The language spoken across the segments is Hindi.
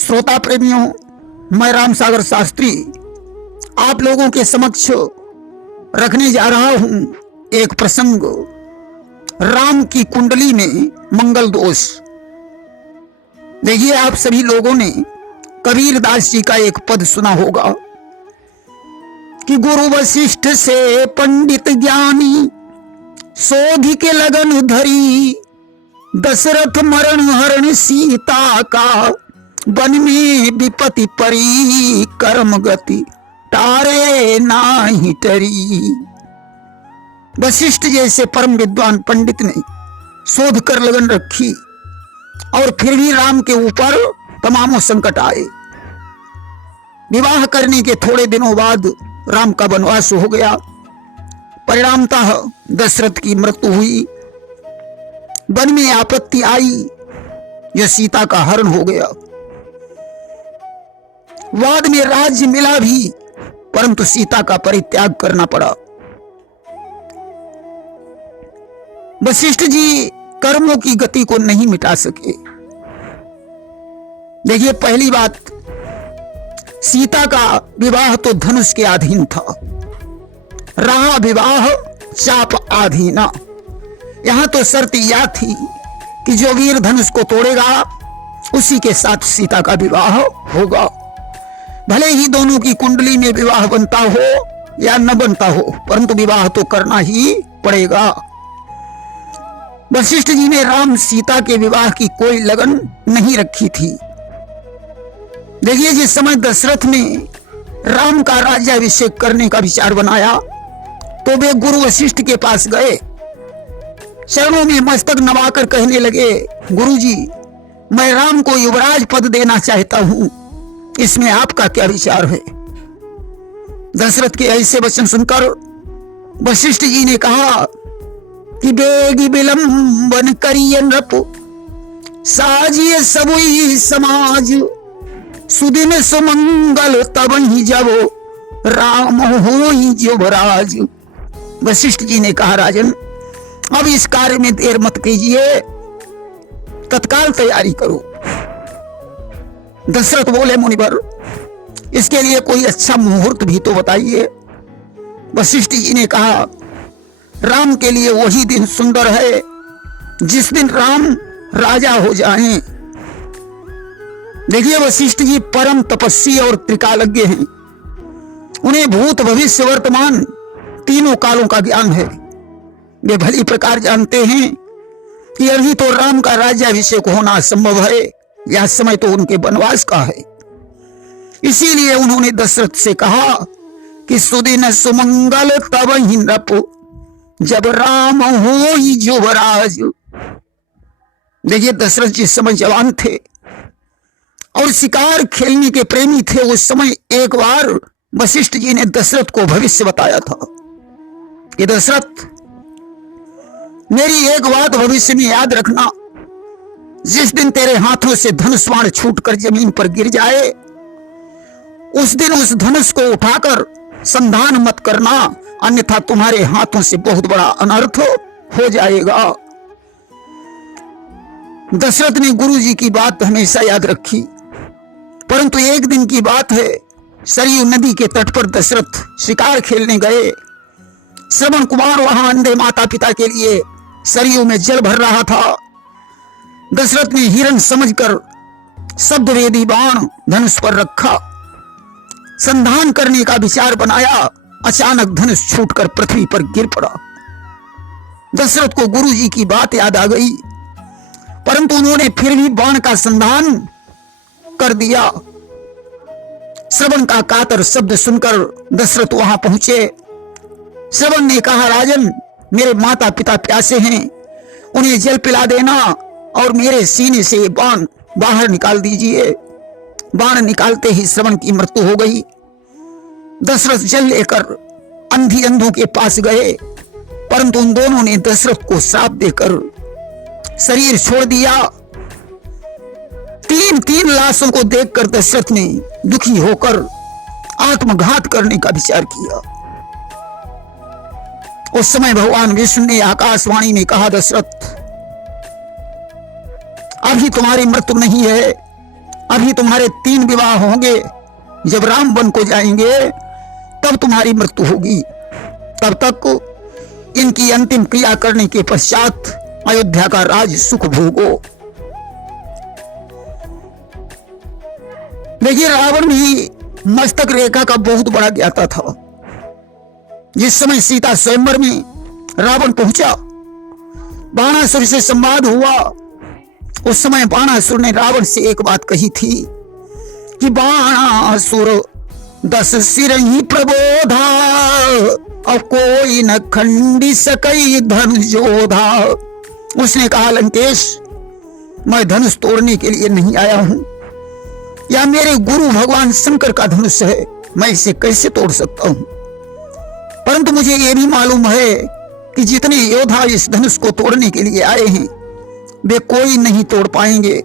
श्रोता प्रेमियों, मैं राम सागर शास्त्री आप लोगों के समक्ष रखने जा रहा हूं एक प्रसंग, राम की कुंडली में मंगल दोष। देखिए, आप सभी लोगों ने कबीर दास जी का एक पद सुना होगा कि गुरु वशिष्ठ से पंडित ज्ञानी शोध के लगन धरी, दशरथ मरण हरण सीता का, वन में विपत्ति परी, कर्म गति तारे नाही टरी। वशिष्ठ जैसे परम विद्वान पंडित ने शोध कर लगन रखी और फिर भी राम के ऊपर तमामों संकट आए। विवाह करने के थोड़े दिनों बाद राम का वनवास हो गया। परिणामतः दशरथ की मृत्यु हुई। वन में आपत्ति आई, यह सीता का हरण हो गया। बाद में राज्य मिला भी, परंतु सीता का परित्याग करना पड़ा। वशिष्ठ जी कर्मों की गति को नहीं मिटा सके। देखिए, पहली बात, सीता का विवाह तो धनुष के अधीन था। रहा विवाह चाप आधीना। यहां तो शर्त यह थी कि जो वीर धनुष को तोड़ेगा उसी के साथ सीता का विवाह होगा। भले ही दोनों की कुंडली में विवाह बनता हो या न बनता हो, परंतु विवाह तो करना ही पड़ेगा। वशिष्ठ जी ने राम सीता के विवाह की कोई लगन नहीं रखी थी। देखिए, जिस समय दशरथ ने राम का राज्याभिषेक करने का विचार बनाया तो वे गुरु वशिष्ठ के पास गए, चरणों में मस्तक नवाकर कहने लगे, गुरुजी, मैं राम को युवराज पद देना चाहता हूं, इसमें आपका क्या विचार है? दशरथ के ऐसे वचन सुनकर वशिष्ठ जी ने कहा कि बेगी विलंबन करिए नृप, साजिए सबुई समाज, सुदिन सुमंगल तब ही जब राम होई युवराज। वशिष्ठ जी ने कहा, राजन, अब इस कार्य में देर मत कीजिए, तत्काल तैयारी करो। दशरथ बोले, मुनिवर, इसके लिए कोई अच्छा मुहूर्त भी तो बताइए। वशिष्ठ जी ने कहा, राम के लिए वही दिन सुंदर है जिस दिन राम राजा हो जाएं। देखिए, वशिष्ठ जी परम तपस्वी और त्रिकालज्ञ हैं। उन्हें भूत भविष्य वर्तमान तीनों कालों का ज्ञान है। वे भली प्रकार जानते हैं कि अभी तो राम का राज्याभिषेक होना असंभव है, यह समय तो उनके वनवास का है। इसीलिए उन्होंने दशरथ से कहा कि सुदिन सुमंगल तब ही नृप, जब राम होई युवराज। देखिए, दशरथ जिस समय जवान थे और शिकार खेलने के प्रेमी थे, उस समय एक बार वशिष्ठ जी ने दशरथ को भविष्य बताया था कि दशरथ, मेरी एक बात भविष्य में याद रखना, जिस दिन तेरे हाथों से धनुष बाण छूटकर जमीन पर गिर जाए, उस दिन उस धनुष को उठाकर संधान मत करना, अन्यथा तुम्हारे हाथों से बहुत बड़ा अनर्थ हो जाएगा। दशरथ ने गुरुजी की बात हमेशा याद रखी। परंतु एक दिन की बात है, सरयू नदी के तट पर दशरथ शिकार खेलने गए। श्रवण कुमार वहां अंधे माता पिता के लिए सरयू में जल भर रहा था। दशरथ ने हिरण समझकर शब्दवेदी बाण धनुष पर रखा, संधान करने का विचार बनाया। अचानक धनुष छूटकर पृथ्वी पर गिर पड़ा। दशरथ को गुरुजी की बात याद आ गई, परंतु उन्होंने फिर भी बाण का संधान कर दिया। श्रवण का कातर शब्द सुनकर दशरथ वहां पहुंचे। श्रवण ने कहा, राजन, मेरे माता पिता प्यासे हैं, उन्हें जल पिला देना और मेरे सीने से बाण बाहर निकाल दीजिए। बाण निकालते ही श्रवण की मृत्यु हो गई। दशरथ जल लेकर अंधी अंधों के पास गए, परंतु उन दोनों ने दशरथ को श्राप देकर शरीर छोड़ दिया। तीन लाशों को देखकर दशरथ ने दुखी होकर आत्मघात करने का विचार किया। उस समय भगवान विष्णु ने आकाशवाणी में कहा, दशरथ, अभी तुम्हारी मृत्यु नहीं है, अभी तुम्हारे 3 विवाह होंगे, जब राम वन को जाएंगे तब तुम्हारी मृत्यु होगी। तब तक इनकी अंतिम क्रिया करने के पश्चात अयोध्या का राज सुख भोगो। देखिए, रावण भी मस्तक रेखा का बहुत बड़ा ज्ञाता था। जिस समय सीता स्वयंवर में रावण पहुंचा, बाणासुर से संवाद हुआ, उस समय बाणासुर ने रावण से एक बात कही थी कि बाणासुर 10 सिर ही प्रबोधा, अब कोई न खंडी सकई धनुष जोधा। उसने कहा, लंकेश, मैं धनुष तोड़ने के लिए नहीं आया हूं, या मेरे गुरु भगवान शंकर का धनुष है, मैं इसे कैसे तोड़ सकता हूं। परंतु मुझे यह भी मालूम है कि जितने योद्धा इस धनुष को तोड़ने के लिए आए हैं, वे कोई नहीं तोड़ पाएंगे।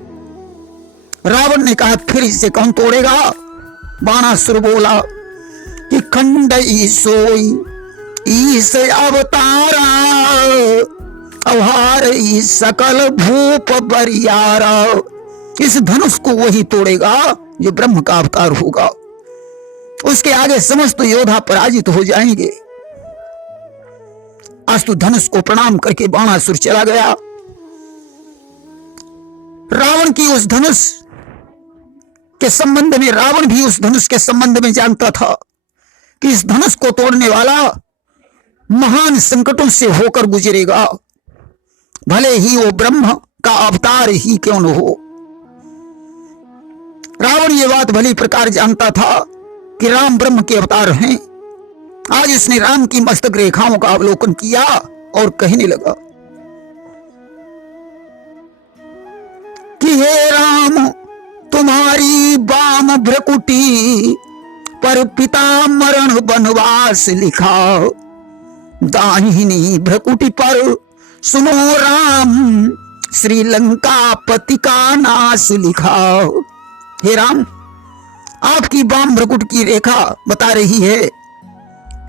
रावण ने कहा, फिर इसे कौन तोड़ेगा? बाणासुर बोला कि खंडई सोई ईस अवतारा, अवहार सकल भूप बरियारा। इस धनुष को वही तोड़ेगा जो ब्रह्म का अवतार होगा। उसके आगे समस्त योद्धा पराजित हो जाएंगे। अस्तु धनुष को प्रणाम करके बाणासुर चला गया। रावण की उस धनुष के संबंध में, रावण भी उस धनुष के संबंध में जानता था कि इस धनुष को तोड़ने वाला महान संकटों से होकर गुजरेगा, भले ही वो ब्रह्म का अवतार ही क्यों न हो। रावण ये बात भली प्रकार जानता था कि राम ब्रह्म के अवतार हैं। आज उसने राम की मस्तक रेखाओं का अवलोकन किया और कहने लगा कि हे राम, तुम्हारी वाम भ्रकुटी पर पिता मरण वनवास लिखा, दाहिनी भ्रकुटी पर सुनो राम श्रीलंका पति का नाश लिखा। हे राम, आपकी वाम भ्रकुट की रेखा बता रही है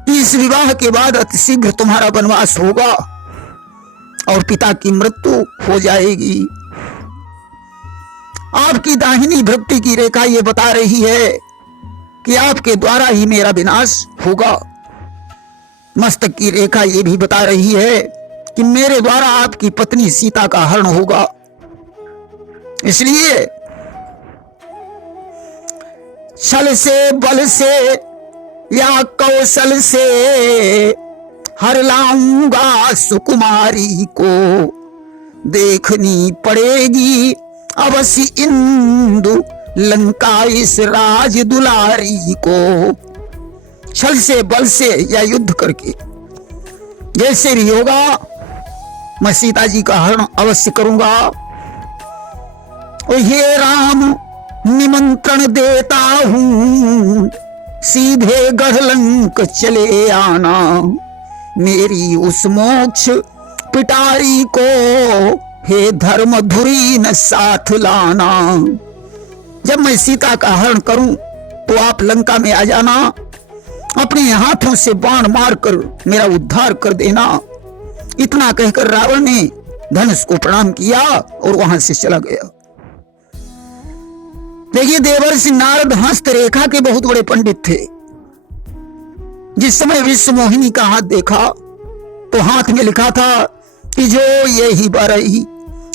कि इस विवाह के बाद अतिशीघ्र तुम्हारा वनवास होगा और पिता की मृत्यु हो जाएगी। आपकी दाहिनी भ्रकुटी की रेखा यह बता रही है कि आपके द्वारा ही मेरा विनाश होगा। मस्तक की रेखा यह भी बता रही है कि मेरे द्वारा आपकी पत्नी सीता का हरण होगा। इसलिए छल से, बल से या कौशल से हर लाऊंगा सुकुमारी को, देखनी पड़ेगी अवश्य इंदु लंका इस राज दुलारी को। छल से, बल से या युद्ध करके, जैसे भी होगा मैं सीता जी का हरण अवश्य करूंगा। और हे राम, निमंत्रण देता हूं, सीधे गढ़ लंक चले आना, मेरी उस मोक्ष पिटारी को हे धर्म धुरी न साथ लाना। जब मैं सीता का हरण करूं तो आप लंका में आ जाना, अपने हाथों से बाण मारकर मेरा उद्धार कर देना। इतना कहकर रावण ने धनुष को प्रणाम किया और वहां से चला गया। देखिए, देवर्षि नारद हस्तरेखा के बहुत बड़े पंडित थे। जिस समय विश्व मोहिनी का हाथ देखा तो हाथ में लिखा था कि जो यही बरई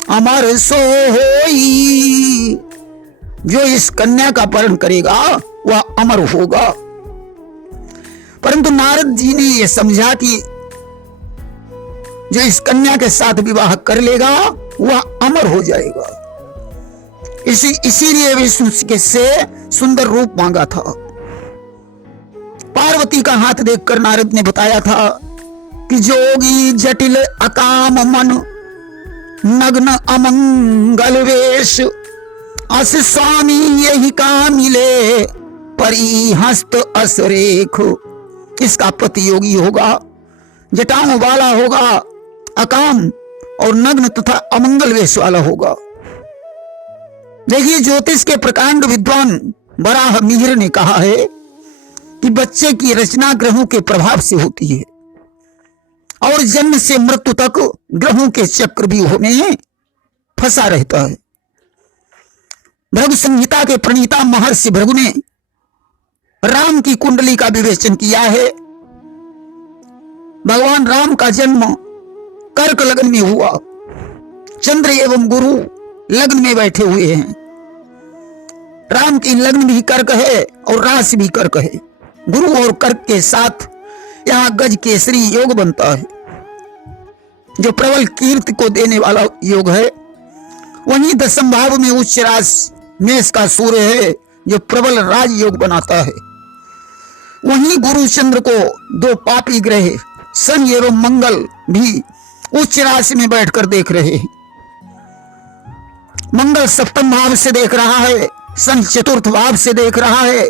अमर सो होई, जो इस कन्या का वर्ण करेगा वह अमर होगा। परंतु नारद जी ने यह समझा कि जो इस कन्या के साथ विवाह कर लेगा वह अमर हो जाएगा। इसीलिए विष्णु से सुंदर रूप मांगा था। पार्वती का हाथ देखकर नारद ने बताया था कि जोगी जटिल अकाम मन, नग्न अमंगल वेश, अस स्वामी यही का मिले, परी हस्त असरेख। इसका पति योगी होगा, जटाओं वाला होगा, अकाम और नग्न तथा अमंगल वेश वाला होगा। देखिए, ज्योतिष के प्रकांड विद्वान वराह मिहिर ने कहा है कि बच्चे की रचना ग्रहों के प्रभाव से होती है और जन्म से मृत्यु तक ग्रहों के चक्रव्यूह में फंसा रहता है। भृगु संहिता के प्रणीता महर्षि भृगु ने राम की कुंडली का विवेचन किया है। भगवान राम का जन्म कर्क लग्न में हुआ। चंद्र एवं गुरु लग्न में बैठे हुए हैं। राम की लग्न भी कर्क है और राशि भी कर्क है। गुरु और कर्क के साथ यहां गज केसरी योग बनता है, जो प्रबल कीर्ति को देने वाला योग है। वहीं दशम भाव में उच्च राशि मेष का सूर्य है, जो प्रबल राज योग बनाता है। वहीं गुरु चंद्र को दो पापी ग्रह शनि एवं मंगल भी उच्च राशि में बैठकर देख रहे हैं। मंगल सप्तम भाव से देख रहा है, शनि चतुर्थ भाव से देख रहा है।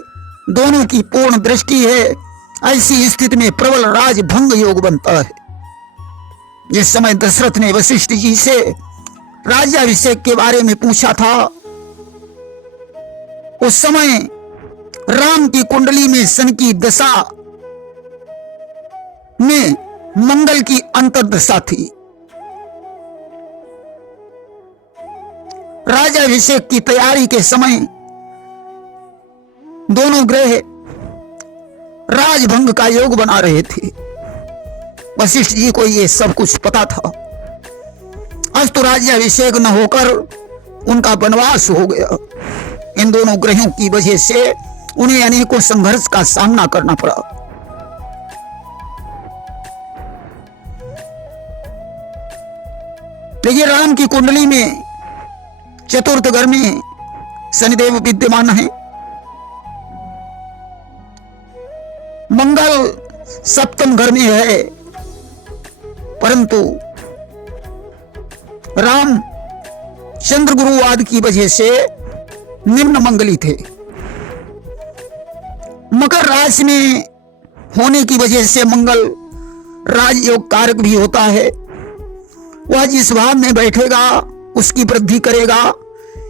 दोनों की पूर्ण दृष्टि है। ऐसी स्थिति में प्रबल राज भंग योग बनता है। जिस समय दशरथ ने वशिष्ठ जी से राज्याभिषेक के बारे में पूछा था, उस समय राम की कुंडली में शनि की दशा में मंगल की अंतर्दशा थी। राज्याभिषेक की तैयारी के समय दोनों ग्रह राजभंग का योग बना रहे थे। वशिष्ठ जी को यह सब कुछ पता था। अस्तु राज्याभिषेक न होकर उनका वनवास हो गया। इन दोनों ग्रहों की वजह से उन्हें अनेकों संघर्ष का सामना करना पड़ा। देखिए, राम की कुंडली में चतुर्थ घर में शनिदेव विद्यमान है। मंगल सप्तम घर में है, परंतु राम चंद्र गुरुवाद की वजह से निम्न मंगली थे। मकर राशि में होने की वजह से मंगल राजयोग कारक भी होता है। वह जिस भाव में बैठेगा उसकी वृद्धि करेगा।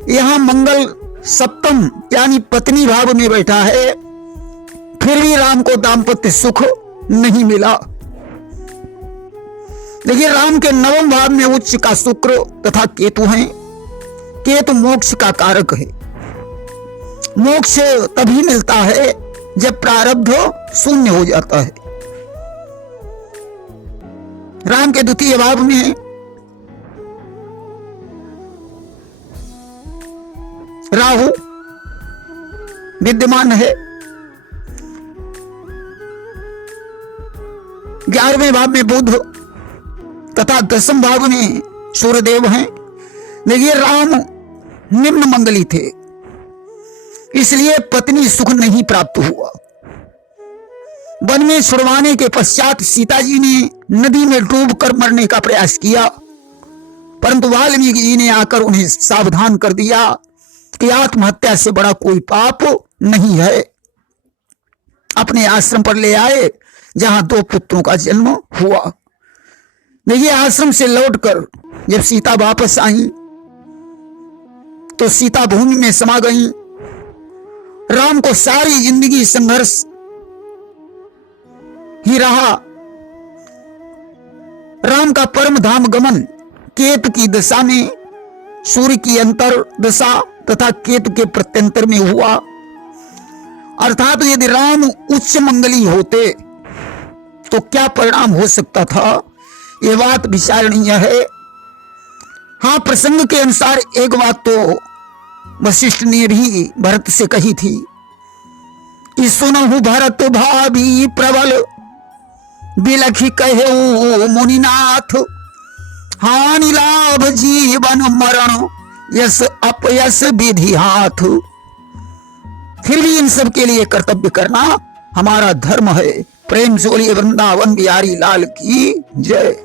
यहां मंगल सप्तम यानी पत्नी भाव में बैठा है, फिर भी राम को दाम्पत्य सुख नहीं मिला। देखिए, राम के नवम भाव में उच्च का शुक्र तथा केतु हैं। केतु मोक्ष का कारक है। मोक्ष तभी मिलता है जब प्रारब्ध शून्य हो जाता है। राम के द्वितीय भाव में राहु विद्यमान है। 11वें भाव में बुध तथा 10वें भाव में सूर्यदेव हैं। देखिए, राम निम्न मंगली थे, इसलिए पत्नी सुख नहीं प्राप्त हुआ। वन में छुड़वाने के पश्चात सीता जी ने नदी में डूब कर मरने का प्रयास किया, परंतु वाल्मीकि जी ने आकर उन्हें सावधान कर दिया कि आत्महत्या से बड़ा कोई पाप नहीं है। अपने आश्रम पर ले आए, जहां 2 पुत्रों का जन्म हुआ। देखिए, आश्रम से लौटकर जब सीता वापस आई तो सीता भूमि में समा गई। राम को सारी जिंदगी संघर्ष ही रहा। राम का परम धाम गमन केतु की दशा में, सूर्य की अंतर दशा तथा केतु के प्रत्यंतर में हुआ। अर्थात यदि राम उच्च मंगली होते तो क्या परिणाम हो सकता था, यह बात विचारणीय है। हां, प्रसंग के अनुसार एक बात तो वशिष्ठ ने भी भरत से कही थी कि सुनहु भरत भाभी प्रबल बिलखी कहे मुनिनाथ, हानि लाभ जीवन मरण यस अपयस विधि हाथ। फिर भी इन सब के लिए कर्तव्य करना हमारा धर्म है। प्रेम से बोलिए वृंदावन बिहारी लाल की जय।